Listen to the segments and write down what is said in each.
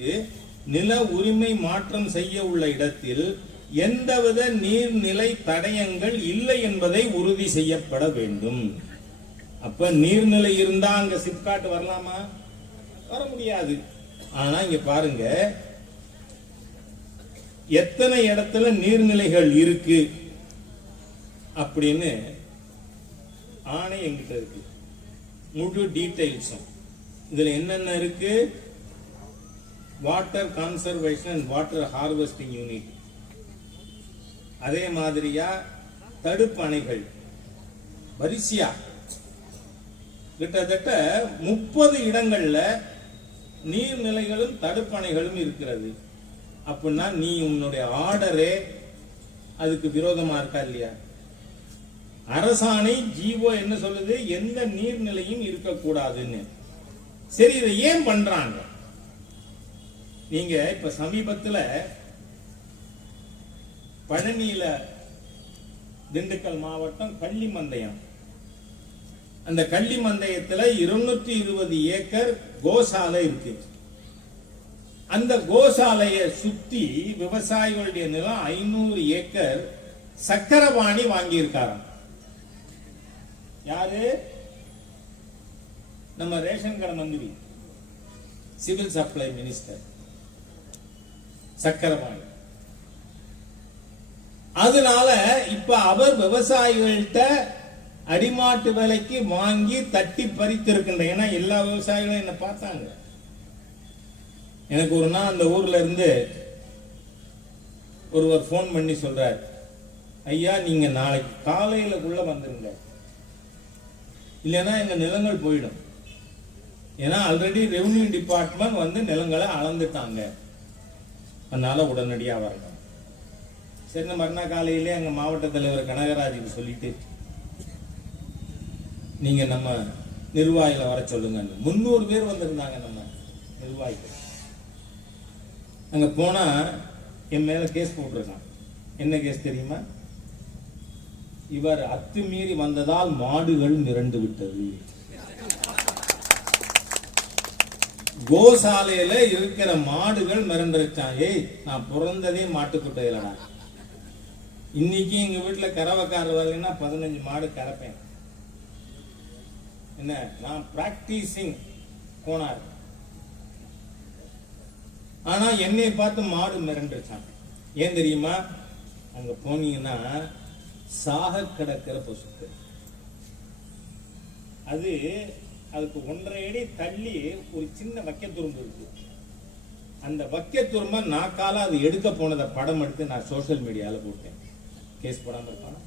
இடத்திற்கு நில உரிமை மாற்றம் செய்ய உள்ள இடத்தில் எந்தவித நீர்நிலை தடயங்கள் இல்லை என்பதை உறுதி செய்யப்பட வேண்டும். அப்ப நீர்நிலை இருந்தா அங்க சிப்காட் வரலாமா? வர முடியாது. ஆனா இங்க பாருங்க எத்தனை இடத்துல நீர்நிலைகள் இருக்கு அப்படின்னு ஆணை எங்கிட்ட இருக்கு. முழு டீட்டெயில்ஸும் இதுல என்னென்ன இருக்கு? Water conservation and water harvesting unit அதே மாதிரியா தடுப்பணைகள். வரிசையா. கிட்டத்தட்ட முப்பது இடங்கள்ல நீர்நிலைகளும் தடுப்பணைகளும் இருக்கிறது. அப்படின்னா நீ உன்னுடைய ஆர்டரே அதுக்கு விரோதமா இருக்கா இல்லையா? அரசாணை ஜீவோ என்ன சொல்லுது? எந்த நீர்நிலையும் இருக்கக்கூடாதுன்னு. சரி இதை ஏன் பண்றாங்க? நீங்க இப்ப சமீபத்துல பழனியில திண்டுக்கல் மாவட்டம் கள்ளிமந்தயம். அந்த கள்ளிமந்தயத்துல இருநூத்தி இருபது ஏக்கர் கோசாலை இருக்கு. அந்த கோசாலையை சுத்தி விவசாயிகளுடைய நிலம் ஐநூறு ஏக்கர் சக்கரபாணி வாங்கியிருக்காராம். யாரு? நம்ம ரேஷன் கடை மந்திரி சிவில் சப்ளை மினிஸ்டர். சக்கரபாணி அதனால இப்ப அவர் விவசாயிகள்கிட்ட அடிமாட்டு விலைக்கு வாங்கி தட்டி பறித்திருக்கின்ற ஏன்னா எல்லா விவசாயிகளும் என்ன பார்த்தாங்க. எனக்கு ஒரு நாள் அந்த ஊர்ல இருந்து ஒருவர் ஃபோன் பண்ணி சொல்றார் ஐயா நீங்க நாளைக்கு காலையிலக்குள்ள வந்துருங்க. இல்லைன்னா எங்க நிலங்கள் போயிடும். ஏன்னா ஆல்ரெடி ரெவன்யூ டிபார்ட்மெண்ட் வந்து நிலங்களை அளந்துட்டாங்க. அதனால உடனடியாக வரணும். சரி மறுநாள் காலையிலே அங்கே மாவட்ட தலைவர் கனகராஜுக்கு சொல்லிட்டு நீங்க நம்ம நிர்வாகியில் வர சொல்லுங்க முந்நூறு பேர் வந்திருந்தாங்க நம்ம நிர்வாகிகள். அங்கே போனால் என் மேல கேஸ் போட்டிருக்கான். என்ன கேஸ் தெரியுமா? இவர் அத்துமீறி வந்ததால் மாடுகள் மிரண்டு விட்டது. கோசாலையில இருக்கிற மாடுகள் மிரண்டுருச்சான் நான் பிறந்ததே மாட்டுக்குட்டையிலடா. இன்னைக்கு எங்க வீட்டுல கறவைக்காரர் வரலன்னா பதினஞ்சு மாடு கறப்பேன். என்ன? நான் பிராக்டிசிங் போனார் ஆனா என்னை பார்த்து மாடு மிரண்டுச்சான் ஏன் தெரியுமா? அங்க போனீங்கன்னா சாக கிடக்கிற பசுக்கள் அது அதுக்கு ஒன்றரை அடி தள்ளி ஒரு சின்ன வக்க துரும்பு இருக்கு. அந்த வக்க துரும்ப நாக்கால அது எடுக்க போனதை படம் எடுத்து நான் சோஷியல் மீடியால போட்டேன். கேஸ் போடாம இருக்கான்.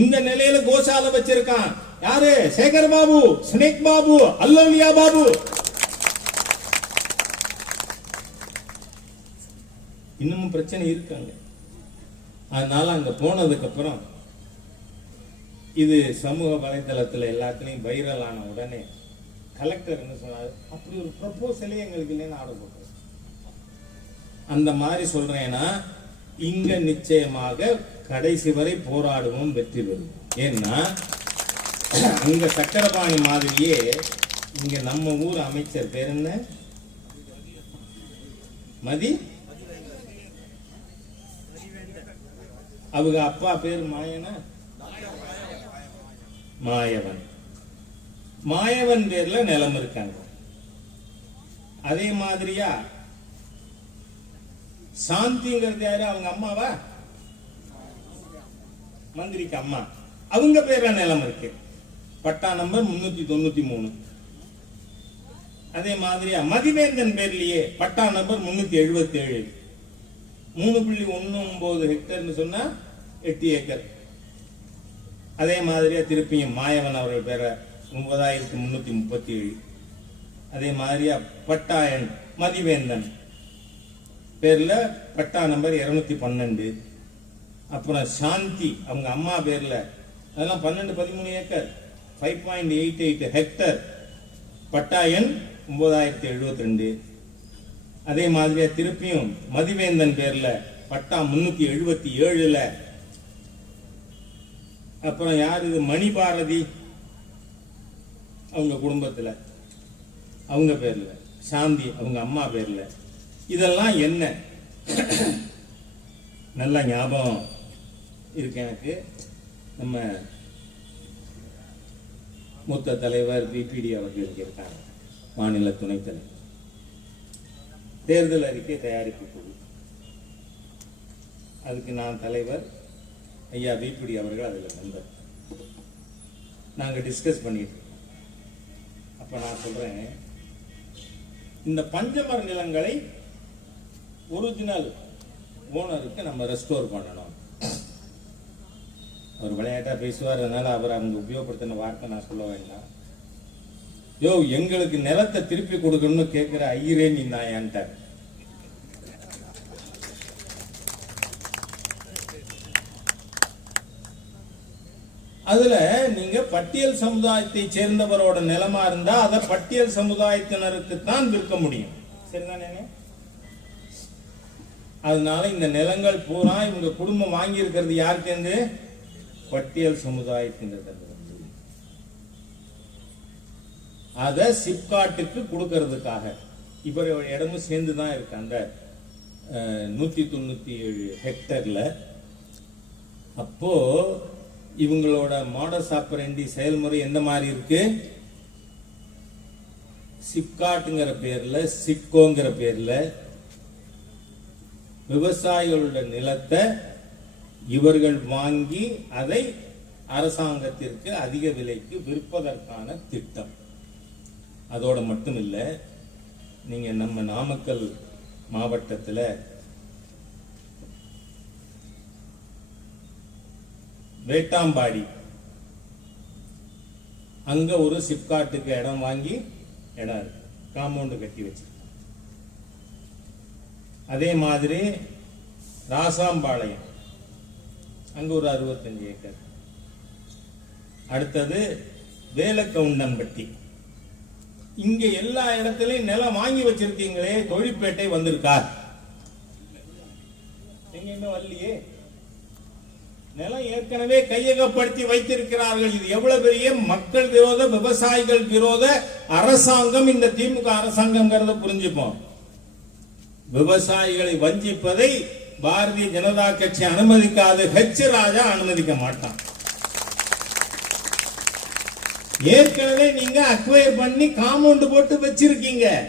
இந்த நிலையில கோசாலை வச்சிருக்கான். யாரு? சேகர் பாபு ஸ்னேக் பாபு அல்லோலியா பாபு. இன்னமும் பிரச்சனை இருக்காங்க அதனால அங்க போனதுக்கு அப்புறம் இது சமூக வலைதளத்துல எல்லாத்துலயும் வைரல் ஆன உடனே கலெக்டர் என்ன சொன்னாரு? அப்படி ஒரு ப்ரப்போசலே எங்களுக்கு இல்லைன்னு ஆர்டர் போட்டோம் அந்த மாதிரி சொல்றேன்னா இங்க நிச்சயமாக கடைசி வரை போராடுவோம் வெற்றி பெறும் ஏன்னா அங்க சக்கரபாணி மாதிரியே இங்க நம்ம ஊர் அமைச்சர் பேர் என்ன? மதி? அவங்க அப்பா பேர் மாயனா? மாயவன். மாயவன் பேர்ல நிலம் இருக்காங்க. அதே மாதிரியா? சாந்திங்கிறது யாரு? அவங்க அம்மாவா? மந்திரிக்கு அம்மா. அவங்க பேர்ல நிலம் இருக்கு. பட்டா நம்பர் முன்னூத்தி தொண்ணூத்தி மூணு. அதே மாதிரியா? மதிவேந்தன் பேர்லயே பட்டா நம்பர் முன்னூத்தி எழுபத்தி ஏழு மூணு புள்ளி ஒண்ணு ஒன்பது ஹெக்டர்னு சொன்னா எட்டு ஏக்கர். அதே மாதிரியே திருப்பியும் மாயவன் அவர்கள் பேரை ஒன்பதாயிரத்தி முன்னூற்றி முப்பத்தி ஏழு அதே மாதிரியா பட்டாயன் மதிவேந்தன். பேரில் பட்டா நம்பர் இரநூத்தி பன்னெண்டு. அப்புறம் சாந்தி அவங்க அம்மா பேரில். அதெல்லாம் பன்னெண்டு பதிமூணு acre. Five point eight eight hectare பட்டாயன் ஒன்பதாயிரத்தி எழுபத்தி ரெண்டு அதே மாதிரியா திருப்பியும் மதிவேந்தன் பேரில் பட்டா முன்னூற்றி எழுபத்தி ஏழில் அப்புறம் யார் இது? மணிபாரதி அவங்க குடும்பத்துல. அவங்க பேர்ல. சாந்தி அவங்க அம்மா பேர்ல. இதெல்லாம் என்ன? நல்ல ஞாபகம் இருக்கு எனக்கு. நம்ம மூத்த தலைவர் பிபிடி அவர்கள் இங்க இருக்காங்க மாநில துணைத் தலைவர் தேர்தல் அறிக்கை தயாரிப்பு குழு. அதுக்கு நான் தலைவர் ஐயா பிபிடி அவர்கள் அதில் மெம்பர் நாங்கள் டிஸ்கஸ் பண்ணிட்டு இருக்கோம். அப்போ நான் சொல்கிறேன் இந்த பஞ்சமர நிலங்களை ஒரிஜினல் ஓனருக்கு நம்ம ரெஸ்டோர் பண்ணணும். அவர் விளையாட்டாக பேசுவார் அதனால் அவர் அவங்க உபயோகப்படுத்தின வார்த்தை நான் சொல்ல வேண்டாம். யோ எங்களுக்கு நிலத்தை திருப்பி கொடுக்கணும்னு கேட்குற ஐயரே நீ நாயான்ட்டார். அதுல நீங்க பட்டியல் சமுதாயத்தை சேர்ந்தவரோட நிலமா இருந்தா அதை பட்டியல் சமுதாயத்தினருக்கு தான் விற்க முடியும். சரிதானே? அதனால இந்த நிலங்கள் பூரா இவங்க குடும்பம் வாங்கி இருக்கிறது யாருக்கேந்து பட்டியல் சமுதாயத்தினர் அத சிப்காட்டுக்கு கொடுக்கறதுக்காக. இவர் இடமும் சேர்ந்து தான் இருக்கு அந்த அஹ், நூத்தி தொண்ணூத்தி ஏழு ஹெக்டர்ல. அப்போ இவங்களோட மாடஸ் ஆப்பரண்டி செயல்முறை எந்த மாதிரி இருக்கு? சிப்காட்டுங்கிற பேர்ல சிப்கோங்கிற பேர்ல விவசாயிகளோட நிலத்தை இவர்கள் வாங்கி அதை அரசாங்கத்திற்கு அதிக விலைக்கு விற்பதற்கான திட்டம். அதோட மட்டும் இல்லை நீங்கள் நம்ம நாமக்கல் மாவட்டத்தில் வேட்டாம்பாடி. அங்க ஒரு சிப்காட்டுக்கு இடம் வாங்கி இடம் இருக்கு. காம்பவுண்ட் கட்டி வச்சு அதே மாதிரி ராசாம்பாளையம். அங்க ஒரு அறுபத்தஞ்சு ஏக்கர். அடுத்தது வேலக்கவுண்டம்பட்டி. இங்க எல்லா இடத்துலயும் நிலம் வாங்கி வச்சிருக்கீங்களே தொழிற்பேட்டை வந்திருக்கார். எங்க இன்னும் வரலையே. நிலம் ஏற்கனவே கையகப்படுத்தி வைத்திருக்கிறார்கள். இது எவ்வளவு பெரிய மக்கள் விரோத விவசாயிகள் விரோத அரசாங்கம்? இந்த திமுக அரசாங்கம்ங்கிறத புரிஞ்சுப்போம். விவசாயிகளை வஞ்சிப்பதை பாரதிய ஜனதா கட்சி அனுமதிக்காது. ஹெச் ராஜா அனுமதிக்க மாட்டான். ஏற்கனவே நீங்க அக்வயர் பண்ணி காம்பவுண்ட் போட்டு வச்சிருக்கீங்க.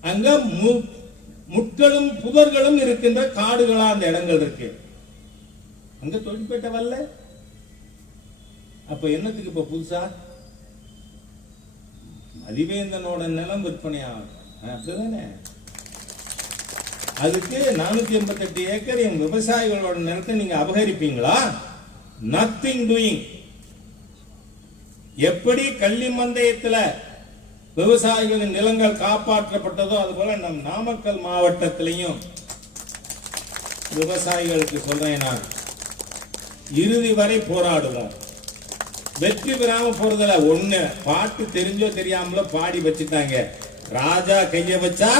அங்க மு- முட்களும் புதர்களும் இருக்கின்ற காடுகளா அந்த இடங்கள் இருக்கு. அங்க தொழிற்பேட்டை வரல. அப்ப என்னத்துக்கு இப்ப புதுசா? அதிவேந்தனோட நிலம் விற்பனை ஆகும். அப்படிதானே? அதுக்கு நானூத்தி எண்பத்தி எட்டு ஏக்கர் என் விவசாயிகளோட நிலத்தை நீங்க அபகரிப்பீங்களா? நத்திங் டூயிங் எப்படி கள்ளி மந்தயத்தில் விவசாயிகளின் நிலங்கள் காப்பாற்றப்பட்டதோ அதுபோல நம் நாமக்கல் மாவட்டத்திலையும் விவசாயிகளுக்கு சொல்றேன் நான். இறுதி வரை போராடுவோம் வெற்றி பெறாம போறதுல ஒண்ணு பாட்டு தெரிஞ்சோ தெரியாமலோ பாடி வச்சுட்டாங்க. ராஜா கைய வச்சா